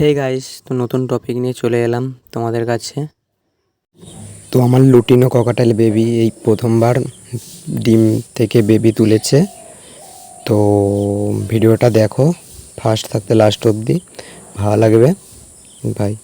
Hey guys, তো নতুন topic নিয়ে চলে এলাম তোমাদের কাছে। তো আমার লুটিনো ককাটেল বেবি এই প্রথমবার ডিম থেকে বেবি তুলেছে। তো ভিডিওটা দেখো ফার্স্ট থাকতে লাস্ট অবধি, ভালো লাগবে ভাই।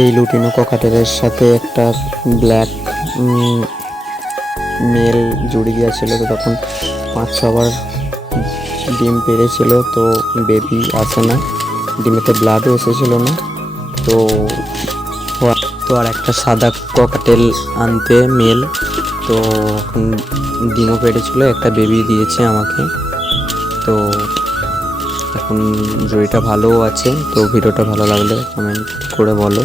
এই লুটিনো ককাটেলের সাথে একটা ব্ল্যাক মেল জুড়ে গিয়েছিল, তো তখন 5-6বার ডিম পেড়েছিল, তো বেবি আসে না, ডিমেতে ব্লাডও এসেছিল না। তো আর একটা সাদা ককাটেল আনতে মেল, তো এখন ডিমও পেড়েছিল, একটা বেবি দিয়েছে আমাকে। তো এখন জুড়িটা ভালোও আছে। তো ভিডিওটা ভালো লাগলে কমেন্ট করে বলো।